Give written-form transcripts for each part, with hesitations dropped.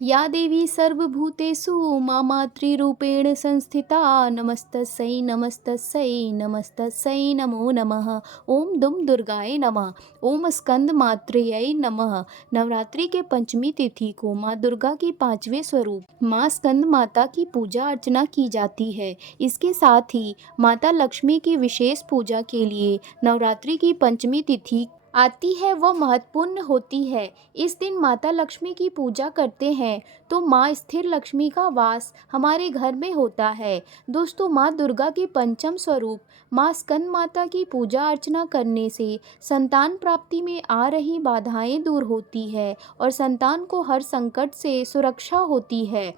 या देवी सर्वभूतेषु मातृरूपेण संस्थिता नमस्तस्यै नमस्तस्यै नमस्तस्यै नमो नमः। ओम दुम दुर्गाय नमः। ओम स्कंद मात्रयै नमः। नवरात्रि के पंचमी तिथि को माँ दुर्गा की पांचवें स्वरूप माँ स्कंद माता की पूजा अर्चना की जाती है। इसके साथ ही माता लक्ष्मी की विशेष पूजा के लिए नवरात्रि की पंचमी तिथि आती है, वह महत्वपूर्ण होती है। इस दिन माता लक्ष्मी की पूजा करते हैं तो माँ स्थिर लक्ष्मी का वास हमारे घर में होता है। दोस्तों, माँ दुर्गा के पंचम स्वरूप माँ स्कंद माता की पूजा अर्चना करने से संतान प्राप्ति में आ रही बाधाएं दूर होती है और संतान को हर संकट से सुरक्षा होती है।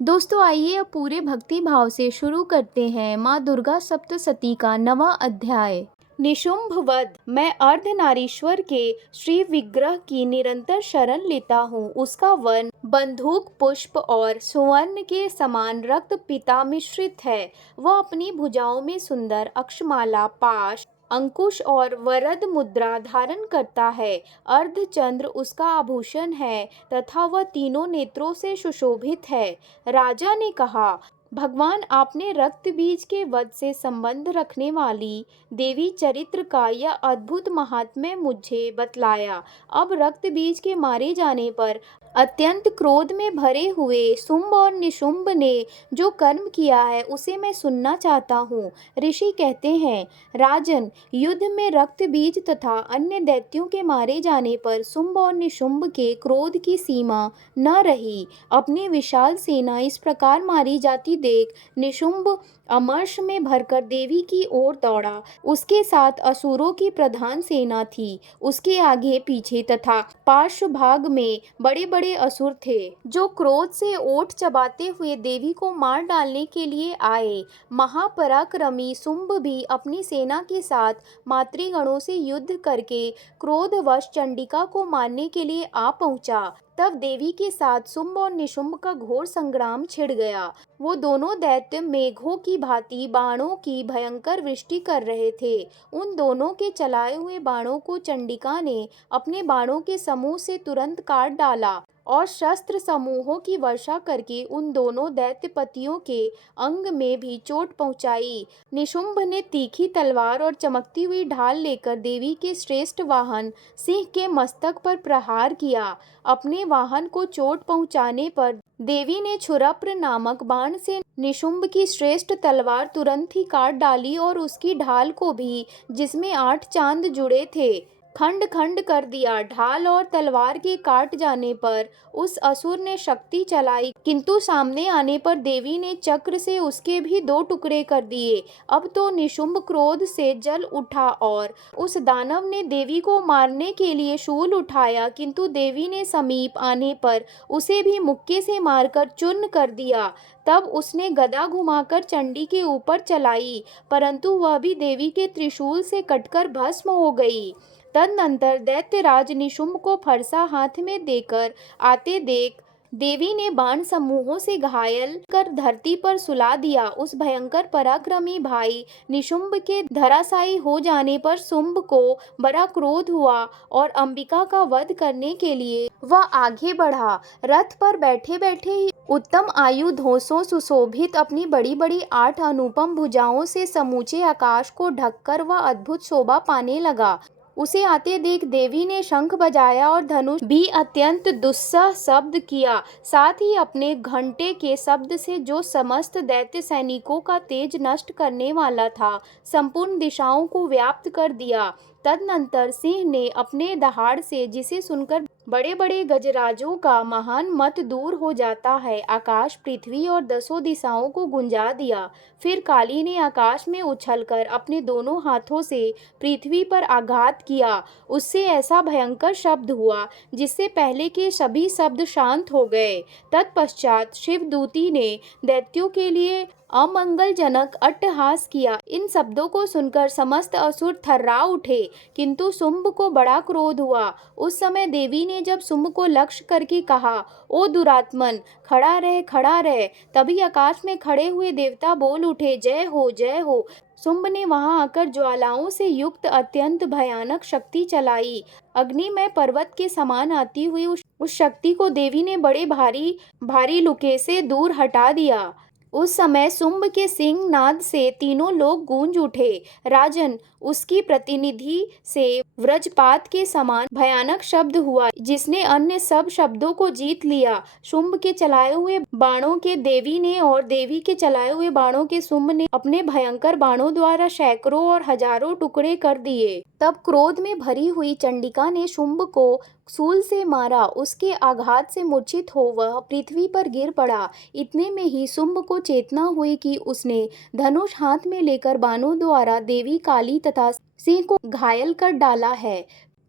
दोस्तों, आइए अब पूरे भक्ति भाव से शुरू करते हैं माँ दुर्गा सप्तशती का 9वां अध्याय। निशुंभ वध। मैं अर्धनारीश्वर के श्री विग्रह की निरंतर शरण लेता हूँ। उसका वर्ण बंदूक पुष्प और सुवर्ण के समान रक्त पीता मिश्रित है। वह अपनी भुजाओं में सुंदर अक्षमाला, पाश, अंकुश और वरद मुद्रा धारण करता है। अर्धचंद्र उसका आभूषण है तथा वह तीनों नेत्रों से सुशोभित है। राजा ने कहा, भगवान, आपने रक्त बीज के वध से संबंध रखने वाली देवी चरित्र का यह अद्भुत महात्म्य मुझे बतलाया। अब रक्त बीज के मारे जाने पर अत्यंत क्रोध में भरे हुए शुंभ और निशुंभ ने जो कर्म किया है उसे मैं सुनना चाहता हूँ। ऋषि कहते हैं, राजन, युद्ध में रक्त बीज तथा अन्य दैत्यों के मारे जाने पर शुंभ और निशुंभ के क्रोध की सीमा न रही। अपनी विशाल सेना इस प्रकार मारी जाती देख निशुंभ अमर्ष में भरकर देवी की ओर दौड़ा। उसके साथ असुरों की प्रधान सेना थी। उसके आगे पीछे तथा पार्श्व भाग में बड़े बड़े असुर थे जो क्रोध से ओठ चबाते हुए देवी को मार डालने के लिए आए। महापराक्रमी शुंभ भी अपनी सेना के साथ मातृगणों से युद्ध करके क्रोधवश चंडिका को मारने के लिए आ पहुंचा। तब देवी के साथ शुंभ और निशुंभ का घोर संग्राम छिड़ गया। वो दोनों दैत्य मेघों की भांति बाणों की भयंकर वृष्टि कर रहे थे। उन दोनों के चलाए हुए बाणों को चंडिका ने अपने बाणों के समूह से तुरंत काट डाला और शस्त्र समूहों की वर्षा करके उन दोनों दैत्यपतियों के अंग में भी चोट पहुंचाई। निशुंभ ने तीखी तलवार और चमकती हुई ढाल लेकर देवी के श्रेष्ठ वाहन सिंह के मस्तक पर प्रहार किया। अपने वाहन को चोट पहुंचाने पर देवी ने छुरप्र नामक बाण से निशुंभ की श्रेष्ठ तलवार तुरंत ही काट डाली और उसकी ढाल को भी, जिसमें 8 चांद जुड़े थे, खंड खंड कर दिया। ढाल और तलवार के काट जाने पर उस असुर ने शक्ति चलाई, किंतु सामने आने पर देवी ने चक्र से उसके भी 2 टुकड़े कर दिए। अब तो निशुंभ क्रोध से जल उठा और उस दानव ने देवी को मारने के लिए शूल उठाया, किंतु देवी ने समीप आने पर उसे भी मुक्के से मारकर चूर्ण कर दिया। तब उसने गदा घुमाकर चंडी के ऊपर चलाई, परंतु वह भी देवी के त्रिशूल से कटकर भस्म हो गई। तदनंतर दैत्यराज निशुंभ को फरसा हाथ में देकर आते देख देवी ने बाण समूहों से घायल कर धरती पर सुला दिया। उस भयंकर पराक्रमी भाई निशुंभ के धराशायी हो जाने पर शुंभ को बड़ा क्रोध हुआ और अंबिका का वध करने के लिए वह आगे बढ़ा। रथ पर बैठे बैठे ही उत्तम आयुधों से सुशोभित अपनी बड़ी बड़ी 8 अनुपम भुजाओं से समूचे आकाश को ढककर वह अद्भुत शोभा पाने लगा। उसे आते देख देवी ने शंख बजाया और धनुष भी अत्यंत दुस्सह शब्द किया। साथ ही अपने घंटे के शब्द से, जो समस्त दैत्य सैनिकों का तेज नष्ट करने वाला था, संपूर्ण दिशाओं को व्याप्त कर दिया। तदनंतर सिंह ने अपने दहाड़ से, जिसे सुनकर बड़े बड़े गजराजों का महान मत दूर हो जाता है, आकाश, पृथ्वी और 10 दिशाओं को गुंजा दिया। फिर काली ने आकाश में उछलकर अपने दोनों हाथों से पृथ्वी पर आघात किया। उससे ऐसा भयंकर शब्द हुआ जिससे पहले के सभी शब्द शांत हो गए। तत्पश्चात शिवदूती ने दैत्यों के लिए अमंगलजनक अट्टहास किया। इन शब्दों को सुनकर समस्त असुर थर्रा उठे, किंतु शुंभ को बड़ा क्रोध हुआ। उस समय देवी ने जब शुंभ को लक्ष्य करके कहा, ओ दुरात्मन, खड़ा रह, खड़ा रह। तभी आकाश में खड़े हुए देवता बोल उठे, जय हो, जय हो। शुंभ ने वहां आकर ज्वालाओं से युक्त अत्यंत भयानक शक्ति चलाई। अग्निमय पर्वत के समान आती हुई उस शक्ति को देवी ने बड़े भारी भारी लुके से दूर हटा दिया। उस समय शुंभ के सिंह नाद से तीनों लोग गूंज उठे। राजन, उसकी प्रतिनिधि से वज्रपात के समान भयानक शब्द हुआ, जिसने अन्य सब शब्दों को जीत लिया। शुंभ के चलाए हुए बाणों के देवी ने और देवी के चलाए हुए बाणों के शुंभ ने अपने भयंकर बाणों द्वारा सैकड़ों और हजारों टुकड़े कर दिए। तब क्रोध में भरी हुई चंडिका ने शुंभ को शूल से मारा। उसके आघात से मूर्छित हो वह पृथ्वी पर गिर पड़ा। इतने में ही शुंभ को चेतना हुई कि उसने धनुष हाथ में लेकर बाणों द्वारा देवी काली तथा सिंह को घायल कर डाला है।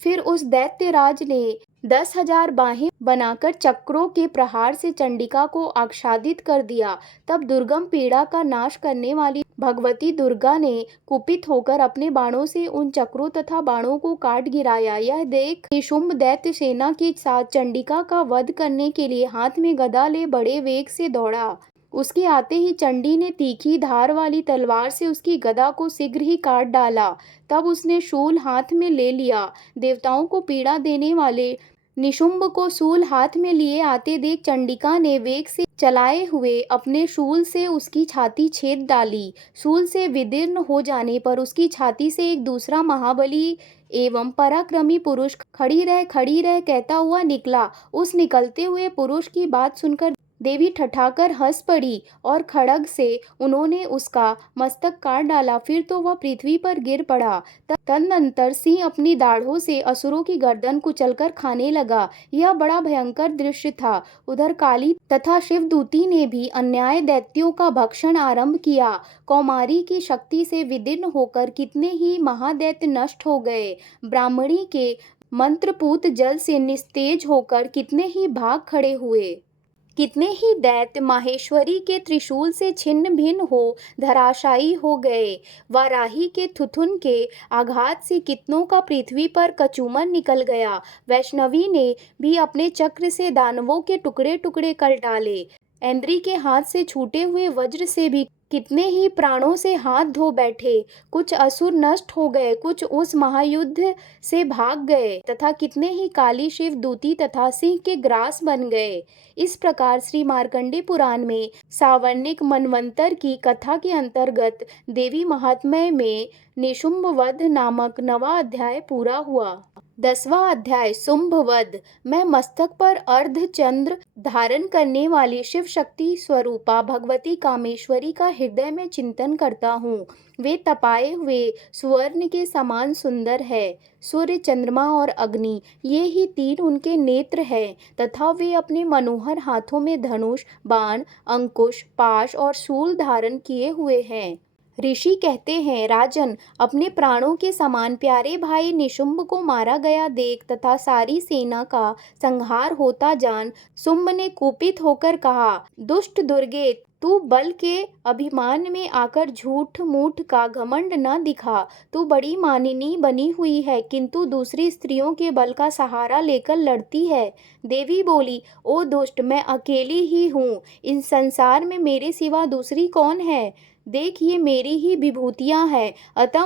फिर उस दैत्यराज ने 10,000 बाहें बनाकर चक्रों के प्रहार से चंडिका को आच्छादित कर दिया। तब दुर्गम पीड़ा का नाश करने वाली भगवती दुर्गा ने कुपित होकर अपने बाणों से उन चक्रों तथा बाणों को काट गिराया। यह देख कि शुंभ दैत्य सेना के साथ चंडिका का वध करने के लिए हाथ में गदा ले बड़े वेग से दौड़ा। उसके आते ही चंडी ने तीखी धार वाली तलवार से उसकी गदा को शीघ्र ही काट डाला। तब उसने शूल हाथ में ले लिया। देवताओं को पीड़ा देने वाले निशुंभ को शूल हाथ में लिए आते देख चंडिका ने वेग से चलाए हुए अपने शूल से उसकी छाती छेद डाली। शूल से विदीर्ण हो जाने पर उसकी छाती से एक दूसरा महाबली एवं पराक्रमी पुरुष खड़ी रह कहता हुआ निकला। उस निकलते हुए पुरुष की बात सुनकर देवी ठठाकर हंस पड़ी और खड्ग से उन्होंने उसका मस्तक काट डाला। फिर तो वह पृथ्वी पर गिर पड़ा। तदनंतर सिंह अपनी दाढ़ों से असुरों की गर्दन कुचलकर खाने लगा। यह बड़ा भयंकर दृश्य था। उधर काली तथा शिवदूती ने भी अन्याय दैत्यों का भक्षण आरंभ किया। कौमारी की शक्ति से विदीर्ण होकर कितने ही महादैत्य नष्ट हो गए। ब्राह्मणी के मंत्रपूत जल से निस्तेज होकर कितने ही भाग खड़े हुए। कितने ही दैत्य माहेश्वरी के त्रिशूल से छिन्न भिन्न हो धराशायी हो गए। वाराही के थुथुन के आघात से कितनों का पृथ्वी पर कचूमन निकल गया। वैष्णवी ने भी अपने चक्र से दानवों के टुकड़े टुकड़े कर डाले। इंद्री के हाथ से छूटे हुए वज्र से भी कितने ही प्राणों से हाथ धो बैठे। कुछ असुर नष्ट हो गए, कुछ उस महायुद्ध से भाग गए तथा कितने ही काली शिव दूती तथा सिंह के ग्रास बन गए। इस प्रकार श्री मार्कंडे पुराण में सावर्णिक मनवंतर की कथा के अंतर्गत देवी महात्म्य में निशुंभ वध नामक 9वां अध्याय पूरा हुआ। 10वां अध्याय शुंभ वध। मैं मस्तक पर अर्ध चंद्र धारण करने वाली शिव शक्ति स्वरूपा भगवती कामेश्वरी का हृदय में चिंतन करता हूँ। वे तपाए हुए स्वर्ण के समान सुंदर है। सूर्य, चंद्रमा और अग्नि, ये ही तीन उनके नेत्र हैं तथा वे अपने मनोहर हाथों में धनुष, बाण, अंकुश, पाश और शूल धारण किए हुए हैं। ऋषि कहते हैं, राजन, अपने प्राणों के समान प्यारे भाई निशुंभ को मारा गया देख तथा सारी सेना का संहार होता जान शुंभ ने कुपित होकर कहा, दुष्ट दुर्गे, तू बल के अभिमान में आकर झूठ मूठ का घमंड न दिखा। तू बड़ी मानिनी बनी हुई है, किंतु दूसरी स्त्रियों के बल का सहारा लेकर लड़ती है। देवी बोली, ओ दुष्ट, मैं अकेली ही हूँ। इस संसार में मेरे सिवा दूसरी कौन है? देख, ये मेरी ही विभूतियाँ हैं, अतः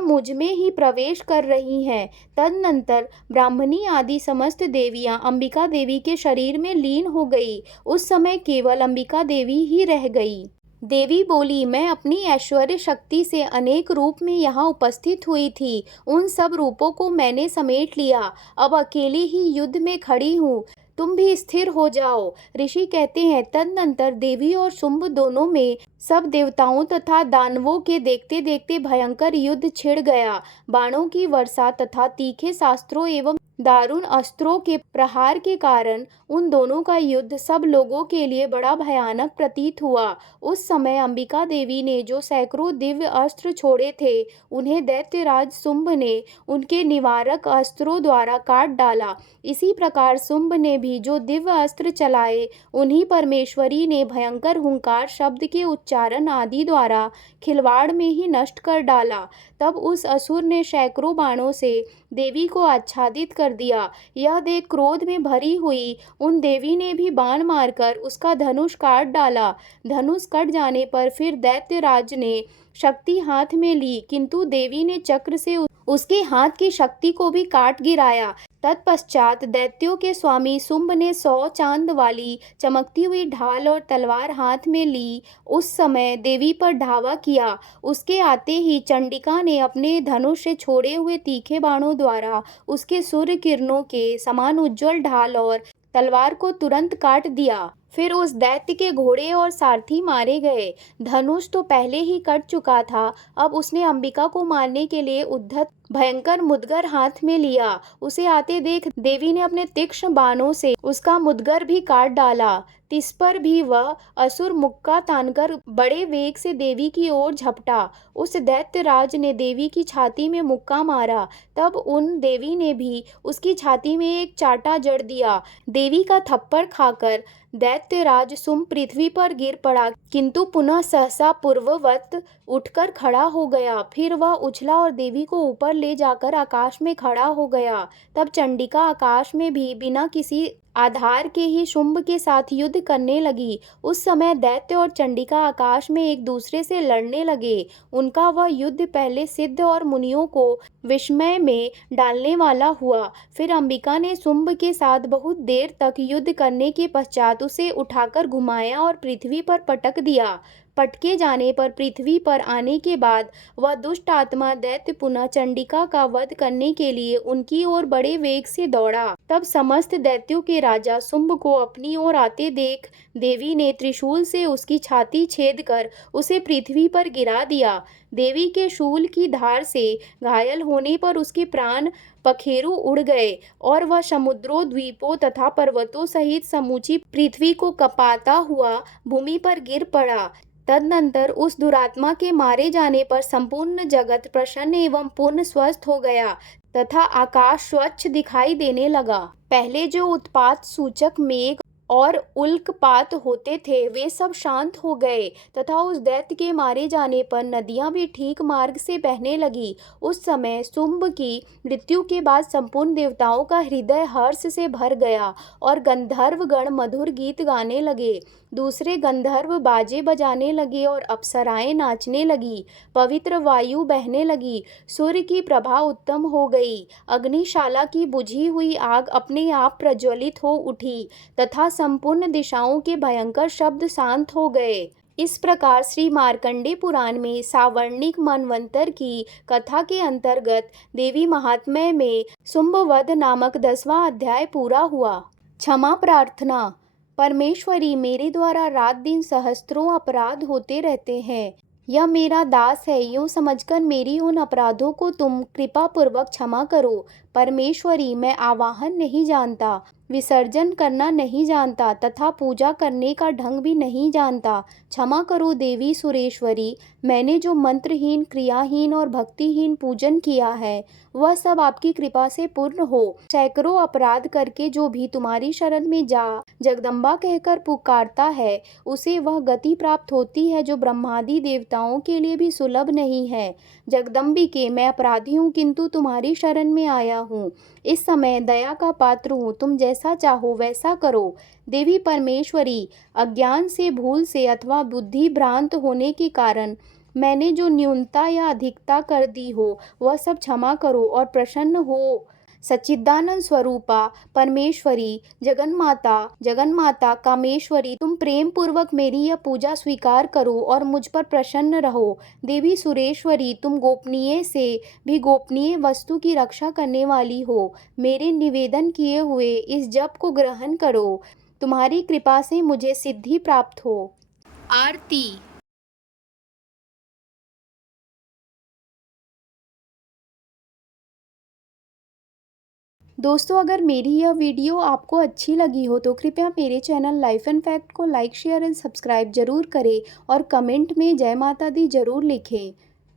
मुझ में ही प्रवेश कर रही हैं। तदनंतर ब्राह्मणी आदि समस्त देवियां अंबिका देवी के शरीर में लीन हो गई। उस समय केवल अंबिका देवी ही रह गई। देवी बोली, मैं अपनी ऐश्वर्य शक्ति से अनेक रूप में यहाँ उपस्थित हुई थी। उन सब रूपों को मैंने समेट लिया। अब अकेली ही युद्ध में खड़ी हूँ। तुम भी स्थिर हो जाओ। ऋषि कहते हैं, तदनंतर देवी और शुंभ दोनों में सब देवताओं तथा दानवों के देखते देखते भयंकर युद्ध छिड़ गया। बाणों की वर्षा तथा तीखे शास्त्रों एवं दारुण अस्त्रों के प्रहार के कारण उन दोनों का युद्ध सब लोगों के लिए बड़ा भयानक प्रतीत हुआ। उस समय अंबिका देवी ने जो सैकड़ों दिव्य अस्त्र छोड़े थे, उन्हें दैत्यराज शुंभ ने उनके निवारक अस्त्रों द्वारा काट डाला। इसी प्रकार शुंभ ने भी जो दिव्य अस्त्र चलाए, उन्हीं परमेश्वरी ने भयंकर हुंकार शब्द के उच्चारण आदि द्वारा खिलवाड़ में ही नष्ट कर डाला। तब उस असुर ने सैकड़ों बाणों से देवी को आच्छादित कर दिया। यह देख क्रोध में भरी हुई उन देवी ने भी बाण मारकर उसका धनुष काट डाला। धनुष कट जाने पर फिर दैत्यराज ने शक्ति हाथ में ली, किंतु देवी ने चक्र से उसके हाथ की शक्ति को भी काट गिराया। तत्पश्चात दैत्यों के स्वामी शुंभ ने 100 चांद वाली चमकती हुई ढाल और तलवार हाथ में ली। उस समय देवी पर धावा किया। उसके आते ही चंडिका ने अपने धनुष से छोड़े हुए तीखे बाणों द्वारा उसके सूर्य किरणों के समान उज्जवल ढाल और तलवार को तुरंत काट दिया। फिर उस दैत्य के घोड़े और सारथी मारे गए। धनुष तो पहले ही कट चुका था, अब उसने अंबिका को मारने के लिए उद्धत भयंकर मुदगर हाथ में लिया। उसे आते देख देवी ने अपने तीक्ष्ण बाणों से उसका मुदगर भी काट डाला। तिस पर भी वह असुर मुक्का तानकर बड़े वेग से देवी की ओर झपटा। उस दैत्यराज ने देवी की छाती में मुक्का मारा। तब उन देवी ने भी उसकी छाती में एक चाटा जड़ दिया। देवी का थप्पड़ खाकर दैत्यराज शुंभ पृथ्वी पर गिर पड़ा, किंतु पुनः सहसा पूर्ववत उठकर खड़ा हो गया। फिर वह उछला और देवी को ऊपर ले जाकर आकाश में खड़ा हो गया। तब चंडिका आकाश में भी बिना किसी आधार के ही शुंभ के साथ युद्ध करने लगी। उस समय दैत्य और चंडिका आकाश में एक दूसरे से लड़ने लगे। उनका वह युद्ध पहले सिद्ध और मुनियों को विस्मय में डालने वाला हुआ। फिर अंबिका ने शुंभ के साथ बहुत देर तक युद्ध करने के पश्चात उसे उठाकर घुमाया और पृथ्वी पर पटक दिया। पटके जाने पर पृथ्वी पर आने के बाद वह दुष्ट आत्मा दैत्य पुनः चंडिका का वध करने के लिए उनकी ओर बड़े वेग से दौड़ा। तब समस्त दैत्यों के राजा शुंभ को अपनी ओर आते देख देवी ने त्रिशूल से उसकी छाती छेद कर उसे पृथ्वी पर गिरा दिया। देवी के शूल की धार से घायल होने पर उसके प्राण पखेरु उड़ गए और वह समुद्रों, द्वीपों तथा पर्वतों सहित समूची पृथ्वी को कपाता हुआ भूमि पर गिर पड़ा। तदनंतर उस दुरात्मा के मारे जाने पर संपूर्ण जगत प्रसन्न एवं पूर्ण स्वस्थ हो गया तथा आकाश स्वच्छ दिखाई देने लगा। पहले जो उत्पात सूचक मेघ और उल्कपात होते थे वे सब शांत हो गए तथा उस दैत्य के मारे जाने पर नदियां भी ठीक मार्ग से बहने लगी। उस समय शुंभ की मृत्यु के बाद संपूर्ण देवताओं का हृदय हर्ष से भर गया और गंधर्व गण मधुर गीत गाने लगे। दूसरे गंधर्व बाजे बजाने लगे और अप्सराएं नाचने लगी। पवित्र वायु बहने लगी। सूर्य की प्रभा उत्तम हो गई। अग्निशाला की बुझी हुई आग अपने आप प्रज्वलित हो उठी तथा संपूर्ण दिशाओं के भयंकर शब्द शांत हो गए। इस प्रकार श्री मार्कंडे पुराण में सावर्णिक मनवंतर की कथा के अंतर्गत देवी महात्म्य में शुंभवध नामक 10वां अध्याय पूरा हुआ। क्षमा प्रार्थना। परमेश्वरी, मेरे द्वारा रात दिन सहस्त्रों अपराध होते रहते हैं। यह मेरा दास है, यूँ समझकर मेरी उन अपराधों को तुम कृपा पूर्वक क्षमा करो। परमेश्वरी, मैं आवाहन नहीं जानता, विसर्जन करना नहीं जानता तथा पूजा करने का ढंग भी नहीं जानता। क्षमा करो देवी सुरेश्वरी, मैंने जो मंत्रहीन, क्रियाहीन और भक्तिहीन पूजन किया है वह सब आपकी कृपा से पूर्ण हो। सैकड़ों अपराध करके जो भी तुम्हारी शरण में जा जगदम्बा कहकर पुकारता है उसे वह गति प्राप्त होती है जो ब्रह्मादि देवताओं के लिए भी सुलभ नहीं है। जगदम्बिके, मैं अपराधी हूँ किंतु तुम्हारी शरण में आया हूँ। इस समय दया का पात्र हूँ, तुम जैसा चाहो वैसा करो। देवी परमेश्वरी, अज्ञान से, भूल से अथवा बुद्धि भ्रांत होने के कारण मैंने जो न्यूनता या अधिकता कर दी हो वह सब क्षमा करो और प्रसन्न हो। सच्चिदानंद स्वरूपा परमेश्वरी, जगन्माता कामेश्वरी, तुम प्रेम पूर्वक मेरी यह पूजा स्वीकार करो और मुझ पर प्रसन्न रहो। देवी सुरेश्वरी, तुम गोपनीय से भी गोपनीय वस्तु की रक्षा करने वाली हो। मेरे निवेदन किए हुए इस जप को ग्रहण करो। तुम्हारी कृपा से मुझे सिद्धि प्राप्त हो। आरती। दोस्तों, अगर मेरी यह वीडियो आपको अच्छी लगी हो तो कृपया मेरे चैनल लाइफ एंड फैक्ट को लाइक, शेयर एंड सब्सक्राइब जरूर करें और कमेंट में जय माता दी जरूर लिखें।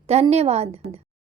धन्यवाद।